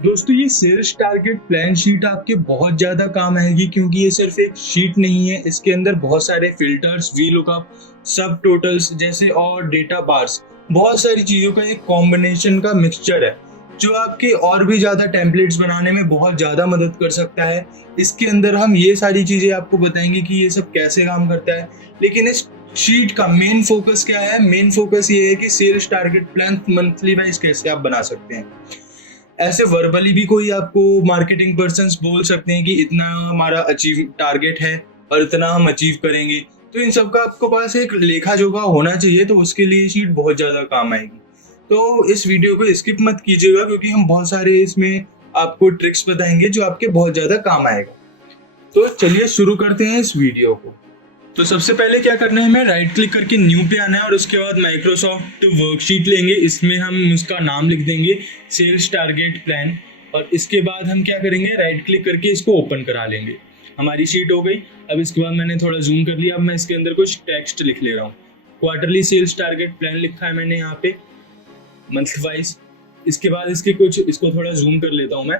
दोस्तों ये sales target plan sheet आपके बहुत ज़्यादा काम आएगी, क्योंकि ये सिर्फ एक शीट नहीं है। इसके अंदर बहुत सारे फिल्टर्स, वी लुकअप, सब टोटल्स जैसे और डेटा बार्स, बहुत सारी चीज़ों का एक कॉम्बिनेशन का मिक्सचर है जो आपके और भी ज़्यादा टेम्पलेट्स बनाने में बहुत ज़्यादा मदद कर सकता है। इसके अंदर हम ये सारी चीज़ें आपको बताएंगे कि ये सब कैसे काम करता है। लेकिन इस शीट का मेन फोकस क्या है? मेन फोकस ये है कि sales target plan monthly wise कैसे आप बना सकते हैं। ऐसे वर्बली भी कोई आपको मार्केटिंग पर्सन्स बोल सकते हैं कि इतना हमारा अचीव टारगेट है और इतना हम अचीव करेंगे। तो इन सब का आपको पास एक लेखा जोखा होना चाहिए, तो उसके लिए शीट बहुत ज़्यादा काम आएगी। तो इस वीडियो को स्किप मत कीजिएगा, क्योंकि हम बहुत सारे इसमें आपको ट्रिक्स बताएंगे जो आपके बहुत ज़्यादा काम आएगा। तो चलिए शुरू करते हैं इस वीडियो को। तो सबसे पहले क्या करना है, हमें राइट क्लिक करके न्यू पे आना है और उसके बाद माइक्रोसॉफ्ट वर्कशीट लेंगे। इसमें हम उसका नाम लिख देंगे सेल्स टारगेट प्लान। और इसके बाद हम क्या करेंगे, राइट क्लिक करके इसको ओपन करा लेंगे। हमारी शीट हो गई। अब इसके बाद मैंने थोड़ा जूम कर लिया। अब मैं इसके अंदर कुछ टेक्स्ट लिख ले रहा हूँ। क्वार्टरली सेल्स टारगेट प्लान लिखा है मैंने यहाँ पे, मंथ वाइज। इसके बाद इसके कुछ, इसको थोड़ा जूम कर लेता हूँ मैं।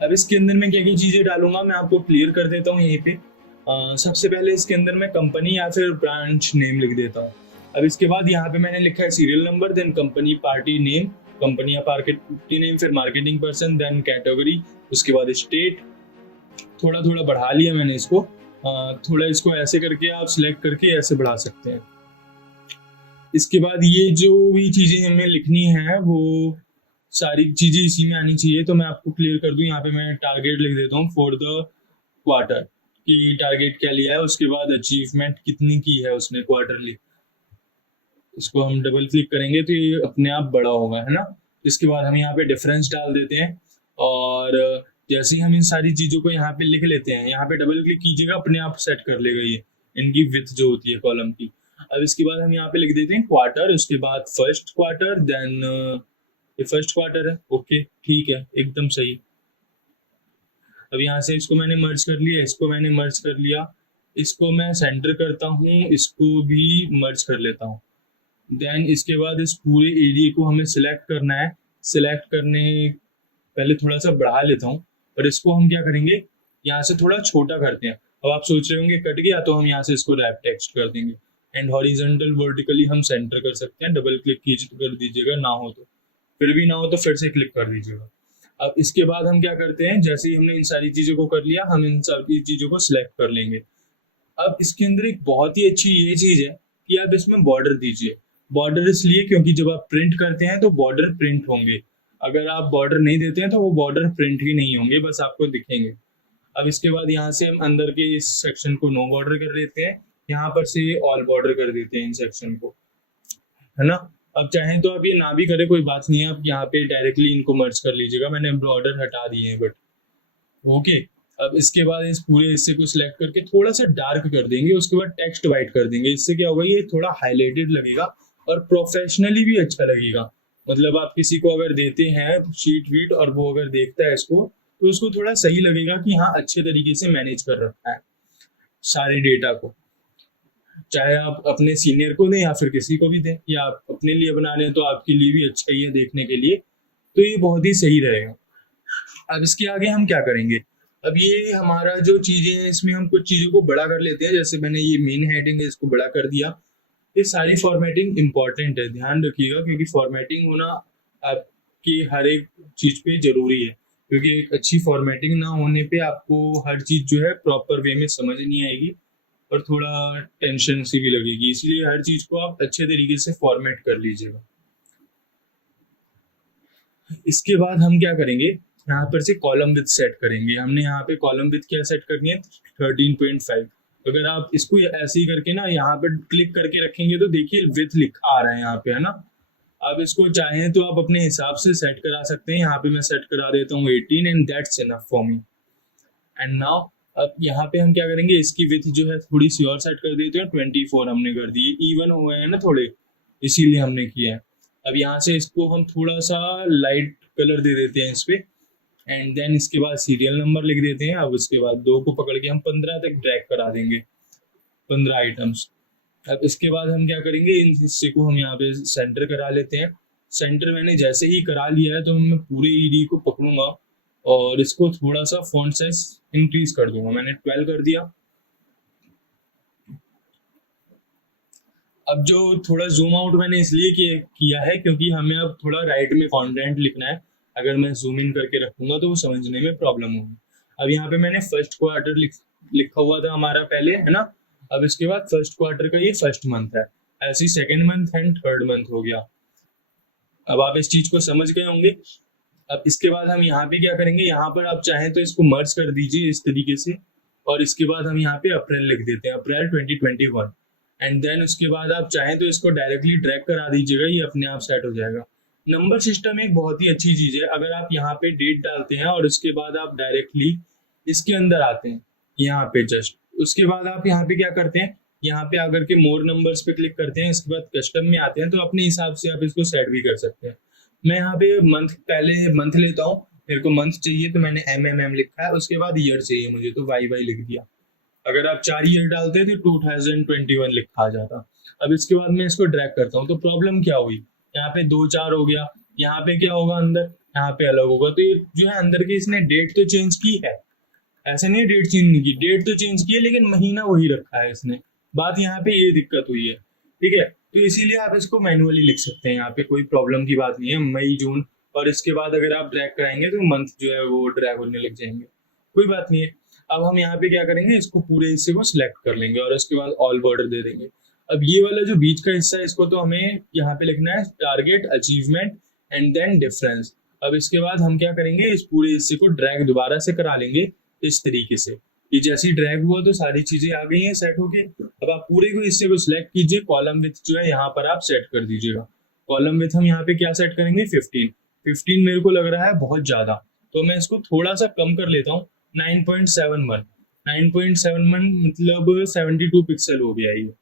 अब इसके अंदर मैं क्या क्या चीज़ें डालूंगा मैं आपको क्लियर कर देता हूँ यहीं पे। सबसे पहले इसके अंदर मैं कंपनी या फिर ब्रांच नेम लिख देता हूँ। अब इसके बाद यहाँ पे मैंने लिखा है serial number, then company party name, company या पार्टी नेम, फिर मार्केटिंग पर्सन, देन कैटेगरी, उसके बाद स्टेट। थोड़ा थोड़ा बढ़ा लिया मैंने इसको। थोड़ा इसको ऐसे करके आप सिलेक्ट करके ऐसे बढ़ा सकते हैं। इसके बाद ये जो भी चीज़ें हमें लिखनी है वो सारी चीज़ें इसी में आनी चाहिए। तो मैं आपको क्लियर कर दूं, यहाँ पे मैं टारगेट लिख देता हूँ फॉर द क्वार्टर, कि टारगेट क्या लिया है। उसके बाद अचीवमेंट कितनी की है उसने क्वार्टरली। इसको हम डबल क्लिक करेंगे तो ये अपने आप बड़ा होगा, है ना। इसके बाद हम यहाँ पे डिफरेंस डाल देते हैं। और जैसे ही हम इन सारी चीज़ों को यहाँ पे लिख लेते हैं, यहाँ पे डबल क्लिक कीजिएगा, अपने आप सेट कर लेगा ये इनकी विड्थ जो होती है कॉलम की। अब इसके बाद हम यहाँ पे लिख देते हैं क्वार्टर, उसके बाद फर्स्ट क्वार्टर, देन ये फर्स्ट क्वार्टर है। ओके ठीक है, एकदम सही। अब यहाँ से इसको मैंने मर्ज कर लिया, इसको मैंने मर्ज कर लिया, इसको मैं सेंटर करता हूँ, इसको भी मर्ज कर लेता हूँ। देन इसके बाद इस पूरे एरिया को हमें सिलेक्ट करना है। सिलेक्ट करने पहले थोड़ा सा बढ़ा लेता हूँ, और इसको हम क्या करेंगे, यहाँ से थोड़ा छोटा करते हैं। अब आप सोच रहे होंगे कट गया, तो हम यहाँ से इसको रैप टेक्स्ट कर देंगे। एंड हॉरिजॉन्टल वर्टिकली हम सेंटर कर सकते हैं। डबल क्लिक कर दीजिएगा, ना हो तो, फिर भी ना हो तो फिर से क्लिक कर दीजिएगा। अब इसके बाद हम क्या करते हैं, जैसे ही हमने इन सारी चीज़ों को कर लिया, हम इन सारी चीज़ों को सिलेक्ट कर लेंगे। अब इसके अंदर एक बहुत ही अच्छी ये चीज़ है कि आप इसमें बॉर्डर दीजिए। बॉर्डर इसलिए क्योंकि जब आप प्रिंट करते हैं तो बॉर्डर प्रिंट होंगे। अगर आप बॉर्डर नहीं देते हैं तो वो बॉर्डर प्रिंट ही नहीं होंगे, बस आपको दिखेंगे। अब इसके बाद यहाँ से हम अंदर के इस सेक्शन को नो बॉर्डर कर देते हैं, यहाँ पर से ऑल बॉर्डर कर देते हैं इन सेक्शन को, है ना। अब चाहें तो आप ये ना भी करें, कोई बात नहीं है, आप यहाँ पे डायरेक्टली इनको मर्ज कर लीजिएगा। मैंने बॉर्डर हटा दिए हैं, बट ओके। अब इसके बाद इस पूरे हिस्से को सिलेक्ट करके थोड़ा सा डार्क कर देंगे, उसके बाद टेक्स्ट वाइट कर देंगे। इससे क्या होगा, ये थोड़ा हाईलाइटेड लगेगा और प्रोफेशनली भी अच्छा लगेगा। मतलब आप किसी को अगर देते हैं शीट वीट और वो अगर देखता है इसको, तो उसको थोड़ा सही लगेगा कि हाँ अच्छे तरीके से मैनेज कर रखा है सारे डेटा को। चाहे आप अपने सीनियर को दें या फिर किसी को भी दें, या आप अपने लिए बना रहे हैं तो आपके लिए भी अच्छा ही है देखने के लिए। तो ये बहुत ही सही रहेगा। अब इसके आगे हम क्या करेंगे, अब ये हमारा जो चीजें हैं इसमें हम कुछ चीजों को बड़ा कर लेते हैं। जैसे मैंने ये मेन हेडिंग है, इसको बड़ा कर दिया। ये सारी फॉर्मेटिंग इंपॉर्टेंट है, ध्यान रखिएगा, क्योंकि फॉर्मेटिंग होना आपकी हर एक चीज पे जरूरी है। क्योंकि एक अच्छी फॉर्मेटिंग ना होने पे आपको हर चीज जो है प्रॉपर वे में समझ नहीं आएगी और थोड़ा टेंशन सी भी लगेगी। इसलिए हर चीज को आप अच्छे तरीके से फॉर्मेट कर लीजिएगा। इसके बाद हम क्या करेंगे, यहाँ पर से कॉलम विथ सेट करेंगे। हमने यहाँ पे कॉलम विथ क्या सेट करनी है, 13.5। अगर आप इसको ऐसे ही करके ना यहाँ पे क्लिक करके रखेंगे तो देखिए विथ लिखा आ रहा है यहाँ पे, है ना। आप इसको चाहें तो आप अपने हिसाब से सेट करा सकते हैं। यहाँ पे मैं सेट करा देता हूँ 18 and that's enough for me. And now अब यहाँ पे हम क्या करेंगे, इसकी विथ जो है थोड़ी सी और सेट कर देते हैं। 24 हमने कर दी, इवन हुए हैं ना थोड़े, इसीलिए हमने किया है। अब यहाँ से इसको हम थोड़ा सा लाइट कलर दे देते हैं इस पे। एंड देन इसके बाद सीरियल नंबर लिख देते हैं। अब उसके बाद 2 को पकड़ के हम 15 तक ड्रैग करा देंगे, 15 आइटम्स। अब इसके बाद हम क्या करेंगे, इन हिस्से को हम यहाँ पे सेंटर करा लेते हैं। सेंटर मैंने जैसे ही करा लिया है तो मैं पूरे ईडी को पकड़ूंगा और इसको थोड़ा सा फॉन्ट साइज इंक्रीज कर दूंगा, मैंने 12 कर दिया। अब जो थोड़ा जूम आउट मैंने इसलिए किया है क्योंकि हमें अब थोड़ा राइट में कंटेंट लिखना है। अगर मैं जूम इन करके रखूंगा तो वो समझने में प्रॉब्लम होगी। अब यहाँ पे मैंने फर्स्ट क्वार्टर लिखा हुआ था हमारा पहले, है ना। अब इसके बाद फर्स्ट क्वार्टर का ये फर्स्ट मंथ है, ऐसे ही second month and third month हो गया। अब आप इस चीज को समझ गए होंगे। अब इसके बाद हम यहाँ पे क्या करेंगे, यहाँ पर आप चाहें तो इसको मर्ज कर दीजिए इस तरीके से, और इसके बाद हम यहाँ पे अप्रैल लिख देते हैं, अप्रैल 2021। एंड देन उसके बाद आप चाहें तो इसको डायरेक्टली ड्रैग करा दीजिएगा, ये अपने आप सेट हो जाएगा। नंबर सिस्टम एक बहुत ही अच्छी चीज है। अगर आप यहाँ पे डेट डालते हैं और उसके बाद आप डायरेक्टली इसके अंदर आते हैं, यहाँ पे जस्ट उसके बाद आप यहाँ पे क्या करते हैं, यहाँ पे आकर के मोर नंबर्स पे क्लिक करते हैं, इसके बाद कस्टम में आते हैं, तो अपने हिसाब से आप इसको सेट भी कर सकते हैं। मैं यहाँ पे मंथ, पहले मंथ लेता हूँ, मेरे को मंथ चाहिए तो मैंने MMM लिखा है, उसके बाद ईयर चाहिए मुझे तो YY लिख दिया। अगर आप 4 ईयर डालते तो 2021 लिखा आ जाता। अब इसके बाद मैं इसको ड्रैग करता हूँ, तो प्रॉब्लम क्या हुई, यहाँ पे 2-4 हो गया, यहाँ पे क्या होगा अंदर, यहाँ पे अलग होगा। तो ये जो है अंदर की इसने डेट तो चेंज की है, ऐसा नहीं डेट चेंज नहीं की, डेट तो चेंज की है लेकिन महीना वही रखा है इसने। बात यहाँ पे ये दिक्कत हुई है, ठीक है। तो इसीलिए आप इसको मैनुअली लिख सकते हैं, यहाँ पे कोई प्रॉब्लम की बात नहीं है, मई जून, और इसके बाद अगर आप ड्रैग कराएंगे तो मंथ जो है वो ड्रैग होने लग जाएंगे, कोई बात नहीं है। अब हम यहाँ पे क्या करेंगे, इसको पूरे हिस्से को सिलेक्ट कर लेंगे और उसके बाद ऑल बॉर्डर दे देंगे। अब ये वाला जो बीच का हिस्सा है, इसको तो हमें यहाँ पे लिखना है target, achievement and then difference. अब इसके बाद हम क्या करेंगे, इस पूरे हिस्से को ड्रैग दोबारा से करा लेंगे इस तरीके से। ये जैसे ही ड्रैग हुआ तो सारी चीजें आ गई हैं सेट होके। अब आप पूरे को हिस्से को सिलेक्ट कीजिए, कॉलम विथ जो है यहाँ पर आप सेट कर दीजिएगा। कॉलम विथ हम यहाँ पे क्या सेट करेंगे, 15 मेरे को लग रहा है बहुत ज्यादा, तो मैं इसको थोड़ा सा कम कर लेता हूँ, 9.71 9.71 मतलब 72 पिक्सल हो गया ये।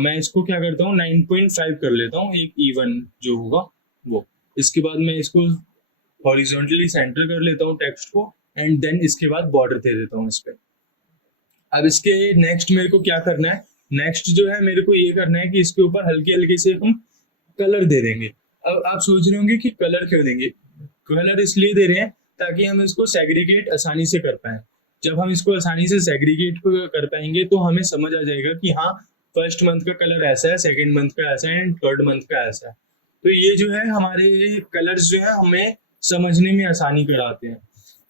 मैं इसको क्या करता हूँ 9.5 कर लेता हूँ, एक इवन जो होगा वो। इसके बाद मैं इसको हॉरिजॉन्टली सेंटर कर लेता हूँ टेक्स्ट को, एंड देन इसके बाद बॉर्डर दे देता हूँ इस पे। अब इसके नेक्स्ट मेरे को क्या करना है, नेक्स्ट जो है मेरे को ये करना है कि इसके ऊपर हल्के हल्के से हम कलर दे देंगे। अब आप सोच रहे होंगे कि कलर क्यों देंगे, कलर इसलिए दे रहे हैं ताकि हम इसको सेग्रीगेट आसानी से कर पाए। जब हम इसको आसानी से सेग्रीगेट कर पाएंगे तो हमें समझ आ जाएगा कि हाँ फर्स्ट मंथ का कलर ऐसा है, सेकेंड मंथ का ऐसा है एंड थर्ड मंथ का ऐसा है। तो ये जो है हमारे कलर्स जो है हमें समझने में आसानी कराते हैं।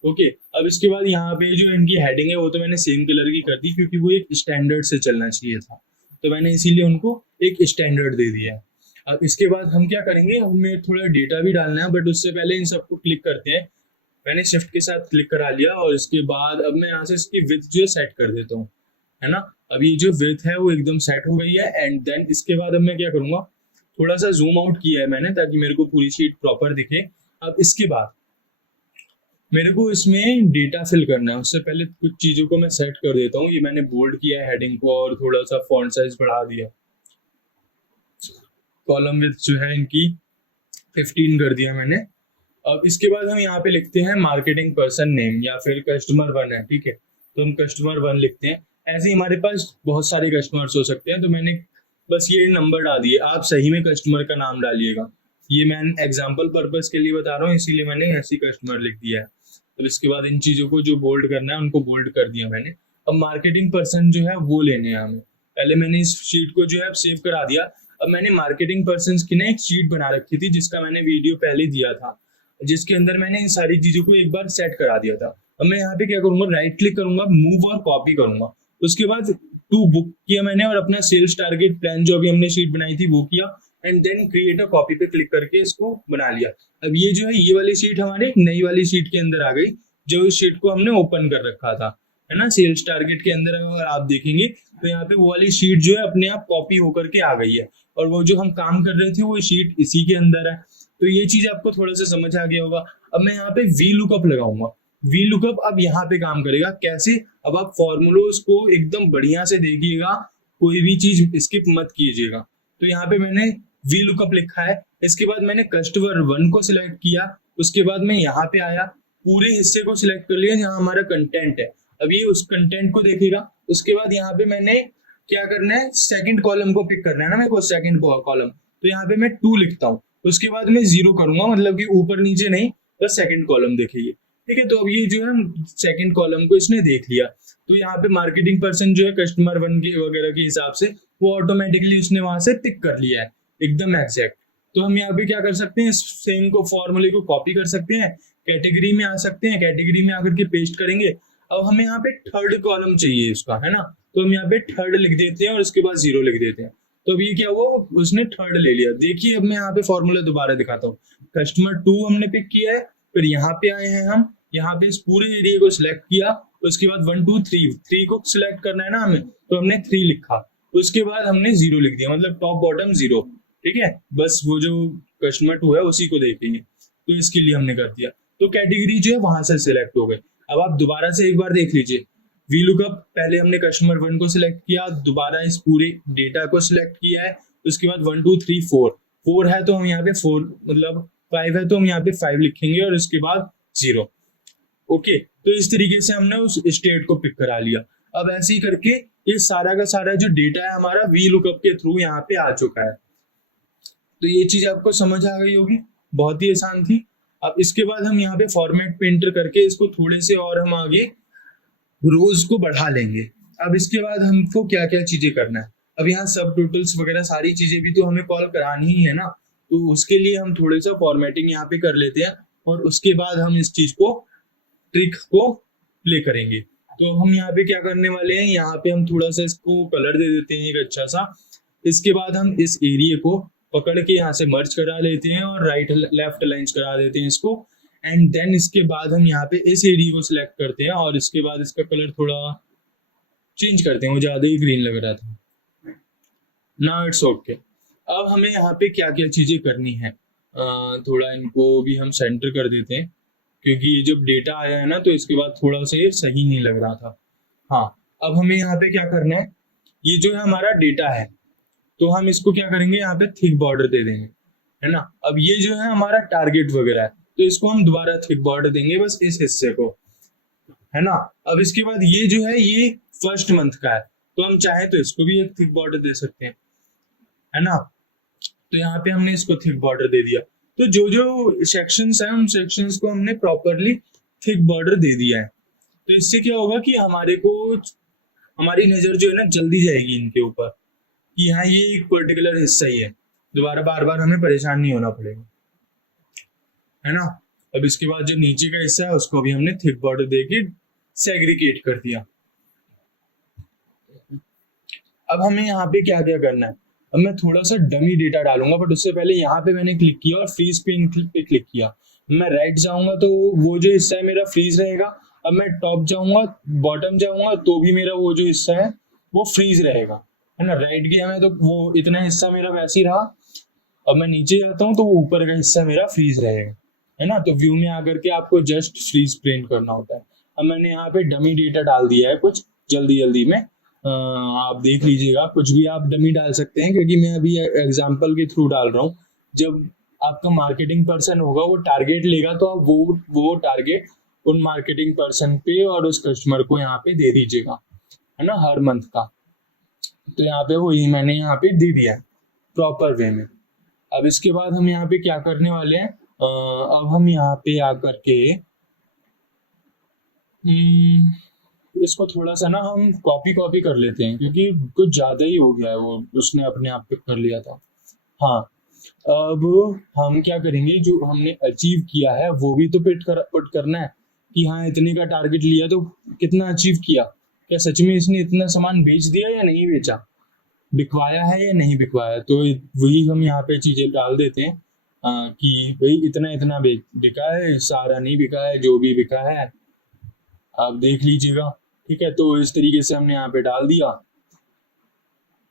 ओके, अब इसके बाद यहाँ पे जो इनकी हेडिंग है वो तो मैंने सेम कलर की कर दी क्योंकि वो एक स्टैंडर्ड से चलना चाहिए था, तो मैंने इसीलिए उनको एक स्टैंडर्ड दे दिया है। अब इसके बाद हम क्या करेंगे, हमें थोड़ा डेटा भी डालना है, बट उससे पहले इन सबको क्लिक करते हैं। मैंने शिफ्ट के साथ क्लिक करा लिया और इसके बाद अब मैं यहाँ से इसकी विड्थ जो है सेट कर देता हूँ, है ना। अब ये जो विड्थ है वो एकदम सेट हो गई है। एंड देन इसके बाद अब मैं क्या करूँगा, थोड़ा सा जूम आउट किया है मैंने ताकि मेरे को पूरी शीट प्रॉपर दिखे। अब इसके बाद मेरे को इसमें डेटा फिल करना है, उससे पहले कुछ चीजों को मैं सेट कर देता हूँ। ये मैंने बोल्ड किया है हेडिंग को और थोड़ा सा फॉन्ट साइज बढ़ा दिया। कॉलम विड्थ जो है इनकी 15 कर दिया मैंने। अब इसके बाद हम यहाँ पे लिखते हैं मार्केटिंग पर्सन नेम या फिर कस्टमर 1 है, ठीक है, तो हम कस्टमर 1 लिखते हैं। ऐसे ही हमारे पास बहुत सारे कस्टमर्स हो सकते हैं, तो मैंने बस ये नंबर डाल दिए, आप सही में कस्टमर का नाम डालिएगा। ये मैं एग्जाम्पल पर्पज के लिए बता रहा हूँ, इसीलिए मैंने ऐसी कस्टमर लिख दिया है। तो इसके बाद इन चीजों को जो बोल्ड करना है उनको बोल्ड कर दिया मैंने। अब मार्केटिंग पर्सन जो है वो लेने हैं हमें। पहले मैंने इस शीट को जो है सेव करा दिया। अब मैंने मार्केटिंग पर्सन की ना एक शीट बना रखी थी जिसका मैंने वीडियो पहले दिया था, जिसके अंदर मैंने इन सारी चीजों को एक बार सेट करा दिया था। अब मैं यहाँ पे क्या करूंगा, राइट क्लिक करूंगा, मूव और कॉपी करूंगा। उसके बाद टू बुक किया मैंने और अपना सेल्स टारगेट प्लान जो अभी हमने शीट बनाई थी वो किया, and then create a copy पे क्लिक करके इसको बना लिया। अब ये जो है ये वाली शीट हमारे एक नई वाली शीट के अंदर आ गई, जो इस शीट को हमने ओपन कर रखा था, है ना। सेल्स टारगेट के अंदर अगर आप देखेंगे तो यहाँ पे वो वाली शीट जो है अपने आप कॉपी होकर के आ गई है, और वो जो हम काम कर रहे थे वो शीट इसी के अंदर है। तो ये चीज आपको थोड़ा सा समझ आ गया होगा। अब मैं यहाँ पे वी लुकअप लगाऊंगा। वी लुकअप अब यहाँ पे काम करेगा कैसे, अब आप फॉर्मूलोज को एकदम बढ़िया से देखिएगा, कोई भी चीज स्किप मत कीजिएगा। तो यहाँ पे मैंने वी लुकअप लिखा है। इसके बाद मैंने कस्टमर 1 को सिलेक्ट किया, उसके बाद मैं यहाँ पे आया, पूरे हिस्से को सिलेक्ट कर लिया जहाँ हमारा कंटेंट है। अब ये उस कंटेंट को देखेगा। उसके बाद यहाँ पे मैंने क्या करना है, सेकंड कॉलम को पिक करना है ना मेरे को, सेकंड कॉलम, तो यहाँ पे मैं 2 लिखता हूँ। उसके बाद मैं 0 करूंगा, मतलब कि ऊपर नीचे नहीं, बस सेकंड कॉलम देखेंगे, ठीक है, तो अब ये जो है सेकंड कॉलम को इसने देख लिया, तो यहाँ पे मार्केटिंग पर्सन जो है कस्टमर 1 के वगैरह के हिसाब से वो ऑटोमेटिकली उसने वहां से पिक कर लिया है एकदम एग्जैक्ट। तो हम यहाँ पे क्या कर सकते हैं, सेम को फॉर्मूले को कॉपी कर सकते हैं, कैटेगरी में आ सकते हैं, कैटेगरी में आकर के पेस्ट करेंगे। अब हमें यहाँ पे थर्ड कॉलम चाहिए उसका, है ना, तो हम यहाँ पे थर्ड लिख देते हैं और उसके बाद 0 लिख देते हैं। तो अब ये क्या हुआ, उसने थर्ड ले लिया। देखिए अब मैं यहाँ पे फॉर्मूला दोबारा दिखाता हूँ। कस्टमर 2 हमने पिक किया है, फिर यहाँ पे आए हैं हम, यहाँ पे इस पूरे एरिया को सिलेक्ट किया, उसके बाद 1 2 3 को सिलेक्ट करना है ना हमें, तो हमने 3 लिखा, उसके बाद हमने 0 लिख दिया, मतलब टॉप बॉटम 0। ठीक है, बस वो जो कस्टमर 2 है उसी को देखेंगे, तो इसके लिए हमने कर दिया। तो कैटेगरी जो है वहां से सिलेक्ट हो गए। अब आप दोबारा से एक बार देख लीजिए, वी लुकअप पहले हमने कस्टमर 1 को सिलेक्ट किया, दोबारा इस पूरे डेटा को सिलेक्ट किया है, उसके बाद 1 2 3 4 है तो हम यहाँ पे 4, मतलब 5 है तो हम यहाँ पे 5 लिखेंगे और उसके बाद 0। ओके, तो इस तरीके से हमने उस स्टेट को पिक करा लिया। अब ऐसे ही करके ये सारा का सारा जो डेटा है हमारा वी लुकअप के थ्रू यहाँ पे आ चुका है। तो ये चीज आपको समझ आ गई होगी, बहुत ही आसान थी। अब इसके बाद हम यहाँ पे फॉर्मेट पे एंटर करके इसको थोड़े से और हम आगे रोज को बढ़ा लेंगे। अब इसके बाद हमको क्या क्या चीजें करना है, अब यहाँ सब टोटल्स वगैरह सारी चीजें भी तो हमें कॉल करानी ही है ना, तो उसके लिए हम थोड़े सा फॉर्मेटिंग यहाँ पे कर लेते हैं और उसके बाद हम इस चीज को ट्रिक को प्ले करेंगे। तो हम यहाँ पे क्या करने वाले हैं, यहाँ पे हम थोड़ा सा इसको कलर दे देते हैं एक अच्छा सा। इसके बाद हम इस एरिया को पकड़ के यहाँ से मर्ज करा लेते हैं और राइट लेफ्ट लाइंस करा देते हैं इसको, एंड देन इसके बाद हम यहाँ पे इस एरिया को सिलेक्ट करते हैं और इसके बाद इसका कलर थोड़ा चेंज करते हैं, वो ज्यादा ही ग्रीन लग रहा था। Now it's okay. अब हमें यहाँ पे क्या क्या चीजें करनी है, थोड़ा इनको भी हम सेंटर कर देते हैं क्योंकि ये जब डेटा आया है ना तो इसके बाद थोड़ा सा ये सही नहीं लग रहा था। हाँ, अब हमें यहाँ पे क्या करना है, ये जो है हमारा डेटा है तो हम इसको क्या करेंगे, यहाँ पे थिक बॉर्डर दे देंगे, है ना। अब ये जो है हमारा टारगेट वगैरह है तो इसको हम दोबारा थिक बॉर्डर देंगे बस इस हिस्से को, है ना। अब इसके बाद ये जो है ये फर्स्ट मंथ का है तो हम चाहे तो इसको भी एक थिक बॉर्डर दे सकते हैं, है ना। तो यहाँ पे हमने इसको थिक बॉर्डर दे दिया। तो जो जो सेक्शंस हैं उन सेक्शंस को हमने प्रॉपरली थिक बॉर्डर दे दिया है। तो इससे क्या होगा कि हमारी नजर जो है ना जल्दी जाएगी इनके ऊपर कि हाँ ये एक पर्टिकुलर हिस्सा ही है, दोबारा बार बार हमें परेशान नहीं होना पड़ेगा, है ना। अब इसके बाद जो नीचे का हिस्सा है उसको भी हमने थिक बॉर्डर देके सेग्रीगेट कर दिया। अब हमें यहाँ पे क्या क्या करना है, अब मैं थोड़ा सा डमी डेटा डालूंगा बट उससे पहले यहाँ पे मैंने क्लिक किया और फ्रीज पे क्लिक किया। मैं राइट जाऊंगा तो वो जो हिस्सा है मेरा फ्रीज रहेगा, अब मैं टॉप जाऊंगा बॉटम जाऊंगा तो भी मेरा वो जो हिस्सा है वो फ्रीज रहेगा, है ना। राइट गया मैं तो वो इतना हिस्सा मेरा वैसे ही रहा, अब मैं नीचे जाता हूँ तो वो ऊपर का हिस्सा मेरा फ्रीज रहेगा, है ना। तो व्यू में आकर के आपको जस्ट फ्रीज प्रिंट करना होता है। अब मैंने यहाँ पे डमी डेटा डाल दिया है कुछ जल्दी जल्दी में, आप देख लीजिएगा, कुछ भी आप डमी डाल सकते हैं क्योंकि मैं अभी एग्जांपल के थ्रू डाल रहा हूँ। जब आपका मार्केटिंग पर्सन होगा वो टारगेट लेगा तो आप वो टारगेट उन मार्केटिंग पर्सन पे और उस कस्टमर को यहाँ पे दे दीजिएगा, है ना, हर मंथ का। तो यहाँ पे वही मैंने यहाँ पे दे दिया है प्रॉपर वे में। अब इसके बाद हम यहाँ पे क्या करने वाले हैं, अब हम यहाँ पे आकर के इसको थोड़ा सा ना हम कॉपी कर लेते हैं क्योंकि कुछ ज्यादा ही हो गया है, वो उसने अपने आप पे कर लिया था। हाँ, अब हम क्या करेंगे, जो हमने अचीव किया है वो भी तो पुट करना है कि हाँ इतने का टारगेट लिया तो कितना अचीव किया, क्या सच में इसने इतना सामान बेच दिया या नहीं बेचा, बिकवाया है या नहीं बिकवाया। तो वही हम यहाँ पे चीजें डाल देते हैं कि भाई इतना इतना बिका है, सारा नहीं बिका है, जो भी बिका है आप देख लीजिएगा, ठीक है। तो इस तरीके से हमने यहाँ पे डाल दिया,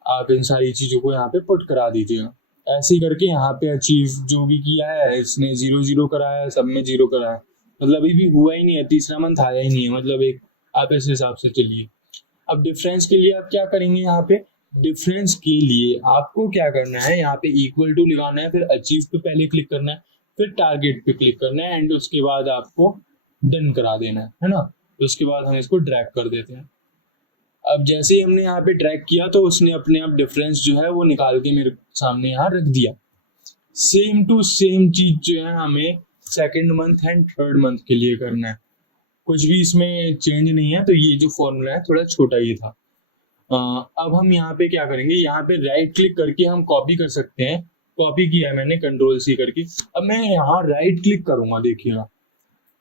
आप इन सारी चीजों को यहाँ पे पुट करा दीजिएगा। ऐसे ही करके यहाँ पे अचीव जो भी किया है इसने 0 0 कराया है, सब में 0 कराया है, मतलब अभी भी हुआ ही नहीं है, तीसरा मंथ आया ही नहीं है, मतलब एक आप इस हिसाब से चलिए। अब डिफरेंस के लिए आप क्या करेंगे, यहाँ पे डिफरेंस के लिए आपको क्या करना है, यहाँ पे इक्वल टू लगाना है, फिर अचीव पे पहले क्लिक करना है, फिर टारगेट पे क्लिक करना है एंड उसके बाद आपको डन करा देना है ना। तो उसके बाद हम इसको ड्रैग कर देते हैं। अब जैसे ही हमने यहाँ पे ड्रैग किया तो उसने अपने आप डिफरेंस जो है वो निकाल के मेरे सामने यहाँ रख दिया। सेम टू सेम चीज जो है हमें second month and third month के लिए करना है। कुछ भी इसमें चेंज नहीं है, तो ये जो फॉर्मूला है थोड़ा छोटा ही था। अब हम यहाँ पे क्या करेंगे, यहाँ पे राइट क्लिक करके हम कॉपी कर सकते हैं। कॉपी किया है मैंने कंट्रोल सी करके। अब मैं यहाँ राइट क्लिक करूंगा, देखिएगा,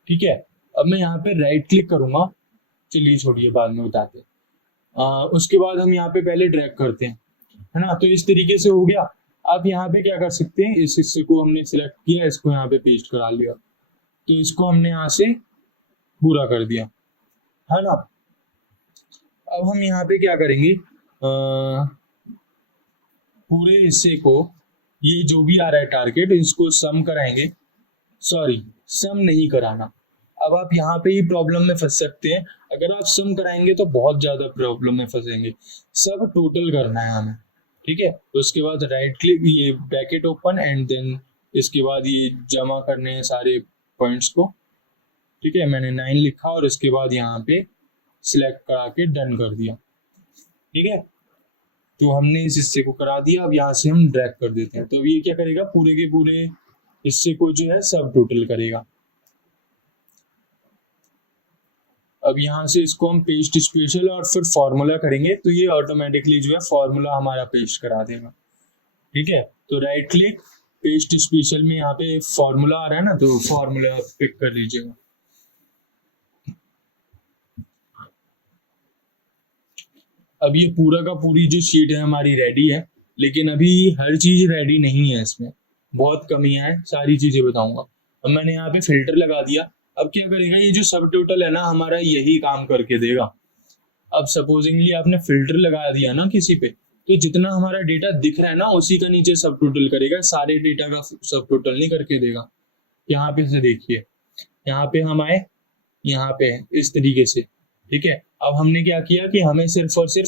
ठीक है। अब मैं यहाँ पे राइट क्लिक करूंगा, चलिए छोड़िए बाद में बताते हैं। उसके बाद हम यहाँ पे पहले ड्रैग करते हैं, है ना। तो इस तरीके से हो गया। आप यहाँ पे क्या कर सकते हैं, इस हिस्से को हमने सिलेक्ट किया, इसको यहाँ पे पेस्ट करा लिया, तो इसको हमने यहाँ से पूरा कर दिया, है ना। अब हम यहाँ पे क्या करेंगे, पूरे हिस्से को, ये जो भी आ रहा है टारगेट, इसको सम कराएंगे। सॉरी, सम नहीं कराना। अब आप यहाँ पे ही प्रॉब्लम में फंस सकते हैं। अगर आप सम कराएंगे तो बहुत ज्यादा प्रॉब्लम में फंसेंगे। सब टोटल करना है हमें, ठीक है। तो उसके बाद राइट क्लिक, ये ब्रैकेट ओपन, एंड देन इसके बाद ये जमा करने हैं सारे पॉइंट्स को, ठीक है। मैंने 9 लिखा और उसके बाद यहाँ पे सिलेक्ट करा के डन कर दिया, ठीक है। तो हमने इस हिस्से को करा दिया। अब यहाँ से हम ड्रैग कर देते हैं, तो अब ये क्या करेगा, पूरे के पूरे हिस्से को जो है सब टोटल करेगा। अब यहाँ से इसको हम पेस्ट स्पेशल और फिर फॉर्मूला करेंगे, तो ये ऑटोमेटिकली जो है फॉर्मूला हमारा पेस्ट करा देगा, ठीक है। तो राइट क्लिक, पेस्ट स्पेशल में यहाँ पे फॉर्मूला आ रहा है ना, तो फॉर्मूला पिक कर लीजिएगा। अब ये पूरा का पूरी जो शीट है हमारी रेडी है, लेकिन अभी हर चीज रेडी नहीं है, इसमें बहुत कमियां हैं, सारी चीजें बताऊंगा। अब मैंने यहाँ पे फिल्टर लगा दिया। अब क्या करेगा, ये जो सब टोटल है ना हमारा, यही काम करके देगा। अब सपोजिंगली आपने फिल्टर लगा दिया ना किसी पे, तो जितना हमारा डेटा दिख रहा है ना उसी का नीचे सब टोटल करेगा, सारे डेटा का सब टोटल नहीं करके देगा। यहाँ पे से देखिए, यहाँ पे हम आए, यहाँ पे इस तरीके से, ठीक है। अब हमने क्या किया कि हमें सिर्फ और सिर्फ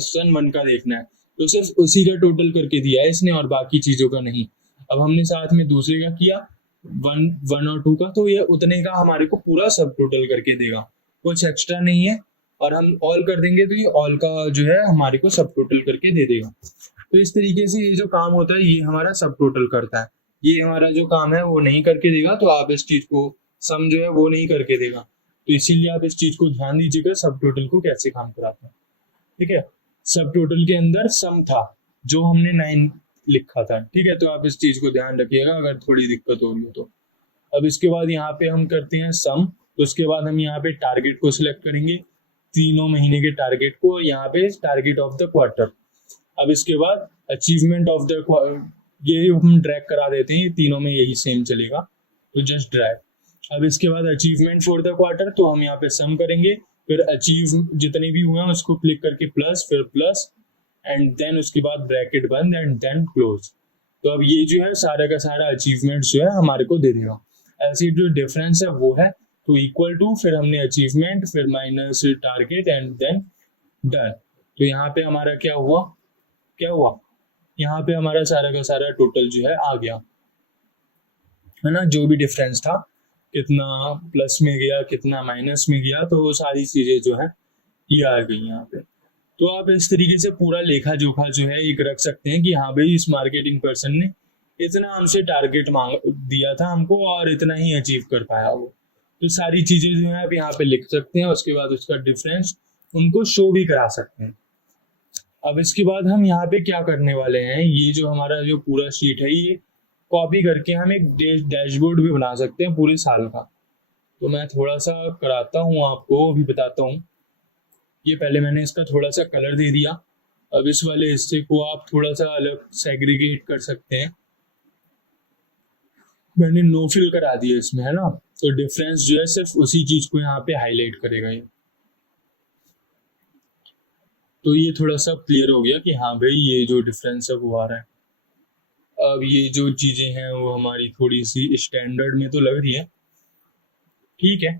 सन 1 का देखना है, तो सिर्फ उसी का टोटल करके दिया है इसने और बाकी चीजों का नहीं। अब हमने साथ में दूसरे का किया, 1 और 2 का, तो ये उतने का हमारे को पूरा सब टोटल करके देगा, कुछ एक्स्ट्रा नहीं है। और हम ऑल कर देंगे तो ये ऑल का जो है हमारे को सब टोटल करके दे देगा। तो इस तरीके से ये जो काम होता है ये हमारा सब टोटल करता है। ये हमारा जो काम है वो नहीं करके देगा, तो आप इस चीज को सम जो है वो नहीं करके देगा। तो इसीलिए आप इस चीज को ध्यान दीजिएगा, सब टोटल को कैसे काम कराता है, ठीक है। सब टोटल के अंदर सम था जो हमने 9 लिखा था, ठीक है। तो आप इस चीज को ध्यान रखिएगा अगर थोड़ी दिक्कत हो रही हो तो। अब इसके बाद यहाँ पे हम करते हैं सम, तो उसके बाद हम यहाँ पे टारगेट को सिलेक्ट करेंगे, तीनों महीने के टारगेट को, यहाँ पे टारगेट ऑफ द क्वार्टर। अब इसके बाद अचीवमेंट ऑफ द, ये हम ड्रैग करा देते हैं, तीनों में यही सेम चलेगा, तो जस्ट ड्रैग। अब इसके बाद अचीवमेंट फॉर द क्वार्टर, तो हम यहाँ पे सम करेंगे, फिर अचीव जितने भी हुए हैं उसको क्लिक करके प्लस, फिर प्लस, एंड देन उसके बाद ब्रैकेट बंद, एंड देन क्लोज। तो अब ये जो है सारा का सारा अचीवमेंट जो है हमारे को दे देगा। ऐसी जो डिफरेंस है वो है, तो इक्वल टू, फिर हमने अचीवमेंट, फिर minus target, and then done. तो यहाँ पे हमारा क्या हुआ, क्या हुआ, यहाँ पे हमारा सारा का सारा टोटल जो है आ गया, है ना। जो भी डिफरेंस था, कितना प्लस में गया कितना माइनस में गया, तो वो सारी चीजें जो है ये आ गई यहाँ पे। तो आप इस तरीके से पूरा लेखा जोखा जो है एक रख सकते हैं कि हाँ भाई इस मार्केटिंग पर्सन ने इतना हमसे टारगेट मांग दिया था हमको और इतना ही अचीव कर पाया वो। तो सारी चीजें जो है आप यहाँ पे लिख सकते हैं, उसके बाद उसका डिफरेंस उनको शो भी करा सकते हैं। अब इसके बाद हम यहाँ पे क्या करने वाले हैं, ये जो हमारा जो पूरा शीट है ये कॉपी करके हम एक डैशबोर्ड भी बना सकते हैं पूरे साल का। तो मैं थोड़ा सा कराता हूँ आपको, अभी बताता हूँ। ये पहले मैंने इसका थोड़ा सा कलर दे दिया। अब इस वाले हिस्से को आप थोड़ा सा अलग सेग्रीगेट कर सकते हैं। मैंने नो फिल करा दिया इसमें, है ना। तो डिफरेंस जो है सिर्फ उसी चीज को यहाँ पे हाईलाइट करेगा ये। तो ये थोड़ा सा क्लियर हो गया कि हाँ भाई ये जो डिफरेंस है वो आ रहा है। अब ये जो चीजें हैं वो हमारी थोड़ी सी स्टैंडर्ड में तो लग रही है, ठीक है।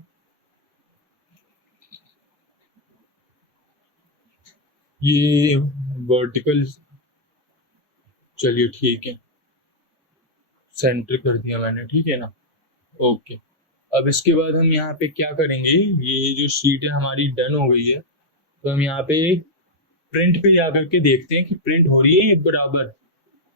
ये वर्टिकल, चलिए ठीक है, सेंटर कर दिया मैंने, ठीक है ना, ओके। अब इसके बाद हम यहाँ पे क्या करेंगे, ये जो शीट है हमारी डन हो गई है, तो हम यहाँ पे प्रिंट पे जाकर के देखते हैं कि प्रिंट हो रही है ये बराबर।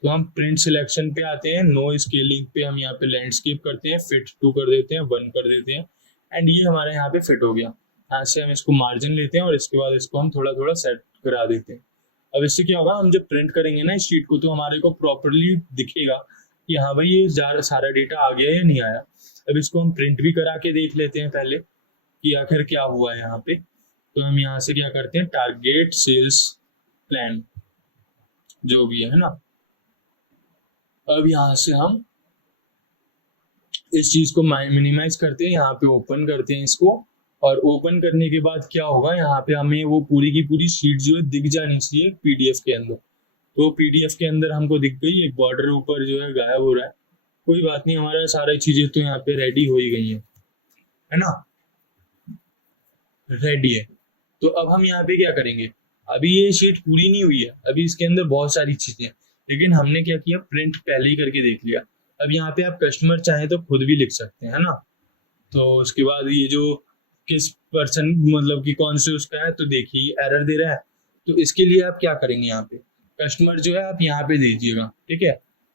तो हम प्रिंट सिलेक्शन पे आते हैं, नो स्केलिंग पे हम यहाँ पे लैंडस्केप करते हैं, फिट 2 कर देते हैं, 1 कर देते हैं, एंड ये हमारे यहाँ पे फिट हो गया। यहाँ से हम इसको मार्जिन लेते हैं और इसके बाद इसको हम थोड़ा थोड़ा सेट करा देते हैं। अब इससे क्या होगा, हम जब प्रिंट करेंगे ना इस शीट को तो हमारे को प्रॉपरली दिखेगा कि हाँ भाई ये सारा डेटा आ गया या नहीं आया। अब इसको हम प्रिंट भी करा के देख लेते हैं पहले कि आखिर क्या हुआ है यहाँ पे। तो हम यहाँ से क्या करते हैं, टारगेट सेल्स प्लान जो भी है ना, अब यहाँ से हम इस चीज को मिनिमाइज करते हैं, यहाँ पे ओपन करते हैं इसको, और ओपन करने के बाद क्या होगा, यहाँ पे हमें वो पूरी की पूरी शीट जो है दिख जानी चाहिए पीडीएफ के अंदर। तो पीडीएफ के अंदर हमको दिख गई, एक बॉर्डर ऊपर जो है गायब हो रहा है, कोई बात नहीं, हमारा सारी चीजें तो यहाँ पे रेडी हो ही गई है ना, रेडी है। तो अब हम यहाँ पे क्या करेंगे, अभी ये शीट पूरी नहीं हुई है, अभी इसके अंदर बहुत सारी चीजें हैं, लेकिन हमने क्या किया, प्रिंट पहले ही करके देख लिया। अब यहाँ पे आप कस्टमर चाहे तो खुद भी लिख सकते हैं, है ना। तो उसके बाद ये जो किस पर्सन मतलब कि कौन से उसका है, तो देखिए एरर दे रहा है, तो इसके लिए आप क्या करेंगे, यहाँ पे कस्टमर जो है आप यहाँ पे दे दीजिएगा, ठीक है।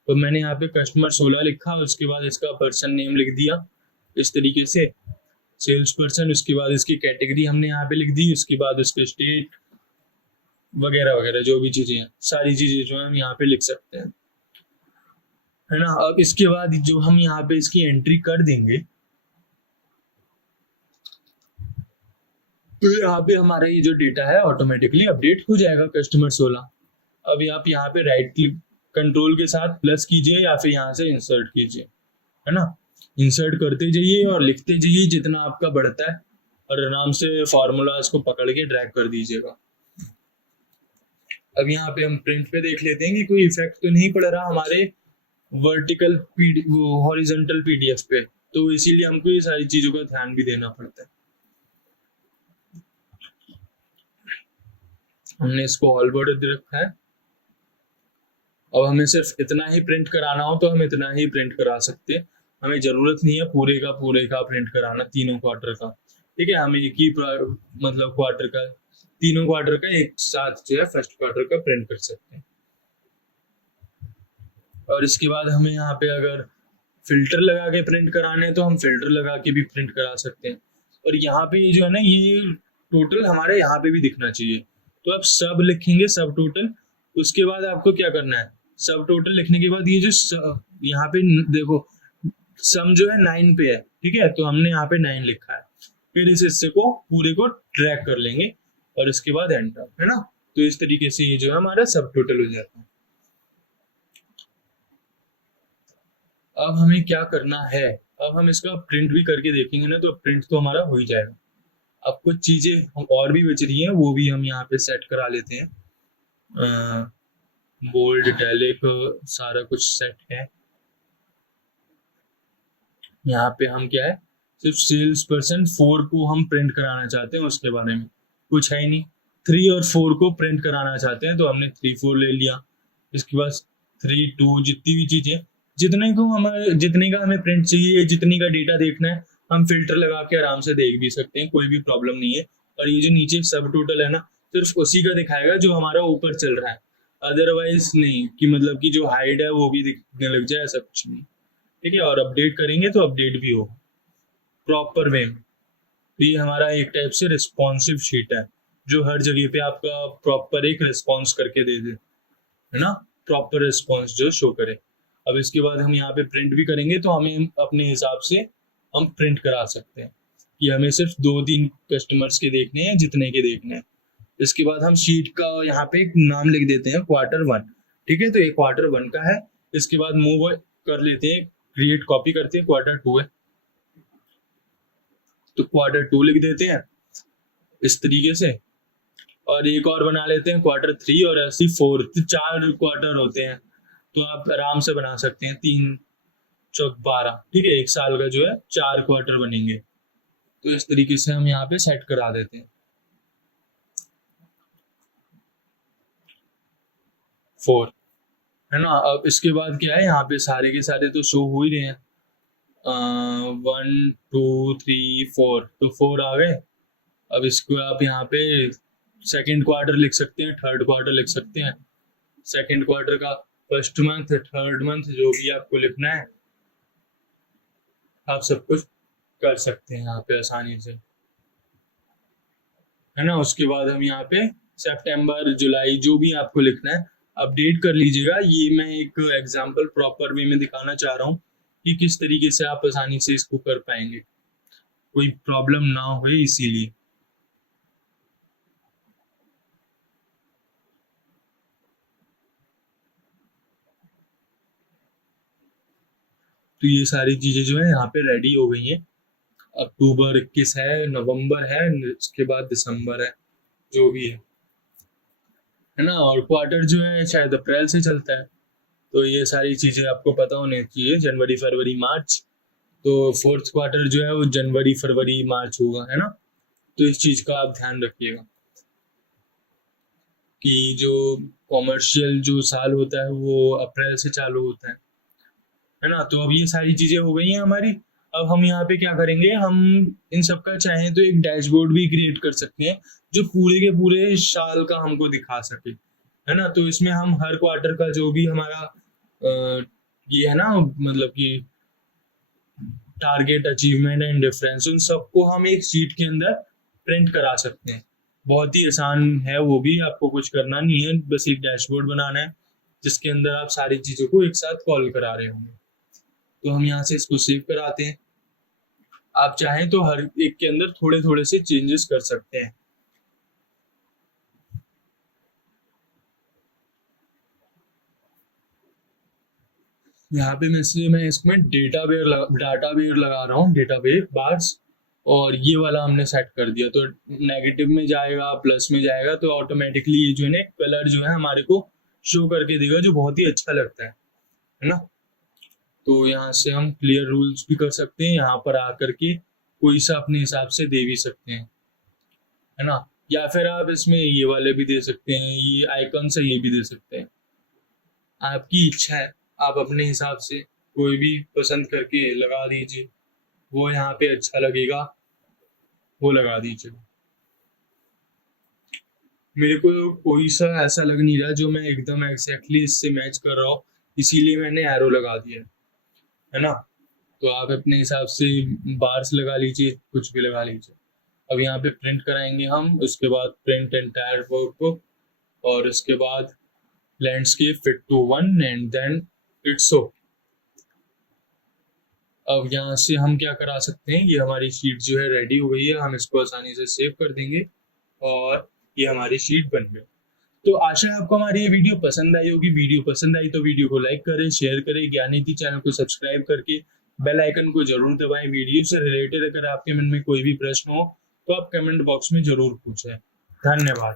तो मैंने यहाँ पे कस्टमर 16 लिखा, उसके बाद इसका पर्सन नेम लिख दिया इस तरीके से, सेल्स पर्सन, उसके बाद इसकी कैटेगरी हमने यहाँ पे लिख दी, उसके बाद उसके स्टेट वगैरह वगैरह जो भी चीजें हैं, सारी चीजें जो है हम यहाँ पे लिख सकते हैं, है ना। अब इसके बाद जो हम यहाँ पे इसकी एंट्री कर देंगे, तो यहाँ पे हमारा ये जो डेटा है ऑटोमेटिकली अपडेट हो जाएगा कस्टमर 16। अभी आप यहाँ पे राइट क्लिक कंट्रोल के साथ प्लस कीजिए या फिर यहाँ से इंसर्ट कीजिए, है ना। इंसर्ट करते जाइए और लिखते जाइए जितना आपका बढ़ता है, और आराम से फॉर्मूलाज को पकड़ के ड्रैग कर दीजिएगा। अब यहाँ पे हम प्रिंट पे देख लेते हैं कि कोई इफेक्ट तो नहीं पड़ रहा हमारे वर्टिकल हॉरिजॉन्टल पीडीएफ पे, तो इसीलिए हमको ये सारी चीजों का ध्यान भी देना पड़ता है। हमने इसको ऑल बॉर्डर दे रखा है। अब हमें सिर्फ इतना ही प्रिंट कराना हो तो हम इतना ही प्रिंट करा सकते हैं, हमें जरूरत नहीं है पूरे का प्रिंट कराना, तीनों क्वार्टर का, ठीक है। हमें एक ही मतलब क्वार्टर का, तीनों क्वार्टर का एक साथ जो है फर्स्ट क्वार्टर का प्रिंट कर सकते हैं। और इसके बाद हमें यहाँ पे अगर फिल्टर लगा के प्रिंट कराने हैं तो हम फिल्टर लगा के भी प्रिंट करा सकते हैं। और यहाँ पे ये जो है ना, ये टोटल हमारे यहाँ पे भी दिखना चाहिए, तो आप सब लिखेंगे, सब टोटल। उसके बाद आपको क्या करना है, सब टोटल लिखने के बाद ये जो यहाँ पे देखो सम जो है 9 पे है, ठीक है, तो हमने यहाँ पे 9 लिखा है। फिर इस हिस्से को पूरे को ड्रैग कर लेंगे और इसके बाद एंटर, है ना। तो इस तरीके से ये जो है हमारा सब टोटल हो जाता है। अब हमें क्या करना है, अब हम इसका प्रिंट भी करके देखेंगे ना, तो प्रिंट तो हमारा हो ही जाएगा। अब कुछ चीजें हम और भी बच रही हैं, वो भी हम यहाँ पे सेट करा लेते हैं। बोल्ड, इटैलिक, सारा कुछ सेट है। यहाँ पे हम क्या है, सिर्फ सेल्स पर्सन 4 को हम प्रिंट कराना चाहते हैं, उसके बारे में कुछ है ही नहीं। 3 और 4 को प्रिंट कराना चाहते हैं, तो हमने 3 4 ले लिया। इसके बाद 3 2 जितनी भी चीजें, जितने का हमें प्रिंट चाहिए, जितने का डेटा देखना है, हम फिल्टर लगा के आराम से देख भी सकते हैं, कोई भी प्रॉब्लम नहीं है। और ये जो नीचे सब टोटल है ना, सिर्फ उसी का दिखाएगा जो हमारा ऊपर चल रहा है, अदरवाइज नहीं कि मतलब कि जो हाइड है वो भी दिखने लग जाए, ऐसा कुछ नहीं, ठीक है। और अपडेट करेंगे तो अपडेट भी हो प्रॉपर वे में। तो ये हमारा एक टाइप से रिस्पॉन्सिव शीट है, जो हर जगह पे आपका प्रॉपर एक रिस्पॉन्स करके दे दे, है ना, प्रॉपर रिस्पॉन्स जो शो करे। अब इसके बाद हम यहाँ पे प्रिंट भी करेंगे, तो हमें अपने हिसाब से हम प्रिंट करा सकते हैं कि हमें सिर्फ 2-3 कस्टमर्स के देखने हैं, जितने के देखने हैं। इसके बाद हम शीट का यहाँ पे एक नाम लिख देते हैं Q1, ठीक है। तो ये Q1 का है। इसके बाद मूव कर लेते हैं, क्रिएट कॉपी करते हैं, Q2 है तो Q2 लिख देते हैं इस तरीके से। और एक और बना लेते हैं Q3 और ऐसी 4, 4 क्वार्टर होते हैं, तो आप आराम से बना सकते हैं, 3 चौक 12, ठीक है। एक साल का जो है 4 क्वार्टर बनेंगे। तो इस तरीके से हम यहाँ पे सेट करा देते हैं 4, है ना। अब इसके बाद क्या है, यहाँ पे सारे के सारे तो शो हो ही रहे हैं, 1 2 3 4, तो 4 आ गए। अब इसको आप यहाँ पे सेकेंड क्वार्टर लिख सकते हैं, थर्ड क्वार्टर लिख सकते हैं। सेकेंड क्वार्टर का फर्स्ट मंथ, थर्ड मंथ, जो भी आपको लिखना है आप सब कुछ कर सकते हैं यहाँ पे आसानी से, है ना। उसके बाद हम यहाँ पे सितंबर जुलाई जो भी आपको लिखना है अपडेट कर लीजिएगा। ये मैं एक एग्जांपल प्रॉपर वे में दिखाना चाह रहा हूँ कि किस तरीके से आप आसानी से इसको कर पाएंगे, कोई प्रॉब्लम ना हो इसीलिए। तो ये सारी चीजें जो है यहाँ पे रेडी हो गई हैं। अक्टूबर 21 है, नवंबर है, उसके बाद दिसंबर है, जो भी है ना। और क्वार्टर जो है शायद अप्रैल से चलता है। तो ये सारी चीजें आपको पता होनी चाहिए, जनवरी फरवरी मार्च। तो फोर्थ क्वार्टर जो है वो जनवरी फरवरी मार्च होगा, है ना। तो इस चीज का आप ध्यान रखिएगा कि जो कॉमर्शियल जो साल होता है वो अप्रैल से चालू होता है ना। तो अब ये सारी चीजें हो गई हैं हमारी। अब हम यहाँ पे क्या करेंगे, हम इन सब का चाहें तो एक डैशबोर्ड भी क्रिएट कर सकते हैं जो पूरे के पूरे साल का हमको दिखा सके, है ना। तो इसमें हम हर क्वार्टर का जो भी हमारा ये है ना, मतलब कि टारगेट अचीवमेंट एंड डिफरेंस, उन सबको हम एक शीट के अंदर प्रिंट करा सकते हैं। बहुत ही आसान है वो भी, आपको कुछ करना नहीं है, बस एक डैशबोर्ड बनाना है जिसके अंदर आप सारी चीजों को एक साथ कॉल करा रहे होंगे। तो हम यहाँ से इसको सेव कराते हैं। आप चाहें तो हर एक के अंदर थोड़े थोड़े से चेंजेस कर सकते हैं। यहाँ पे मैं इसमें डाटा बेयर लगा रहा हूँ, डेटा बेयर बार्स। और ये वाला हमने सेट कर दिया तो नेगेटिव में जाएगा, प्लस में जाएगा, तो ऑटोमेटिकली ये जो है ना कलर जो है हमारे को शो करके देगा, जो बहुत ही अच्छा लगता है ना। तो यहाँ से हम क्लियर रूल्स भी कर सकते हैं, यहाँ पर आकर के कोई सा अपने हिसाब से दे भी सकते हैं, है ना। या फिर आप इसमें ये वाले भी दे सकते हैं, ये आइकन से ये भी दे सकते हैं, आपकी इच्छा है। आप अपने हिसाब से कोई भी पसंद करके लगा दीजिए, वो यहाँ पे अच्छा लगेगा वो लगा दीजिए। मेरे को कोई सा ऐसा लग नहीं रहा जो मैं एकदम एग्जैक्टली इससे मैच कर रहा हूँ, इसीलिए मैंने एरो लगा दिया है ना। तो आप अपने हिसाब से बार्स लगा लीजिए, कुछ भी लगा लीजिए। अब यहाँ पे प्रिंट कराएंगे हम, उसके बाद प्रिंट एंटायर वर्कबुक, और उसके बाद landscape fit to one and then it's okay. अब यहाँ से हम क्या करा सकते हैं, ये हमारी शीट जो है रेडी हो गई है, हम इसको आसानी से सेव कर देंगे और ये हमारी शीट बन गई। तो आशा है आपको हमारी ये वीडियो पसंद आई होगी। वीडियो पसंद आई तो वीडियो को लाइक करें, शेयर करें, ज्ञानिधि चैनल को सब्सक्राइब करके बेल आइकन को जरूर दबाएं। वीडियो से रिलेटेड अगर आपके मन में कोई भी प्रश्न हो तो आप कमेंट बॉक्स में जरूर पूछें। धन्यवाद।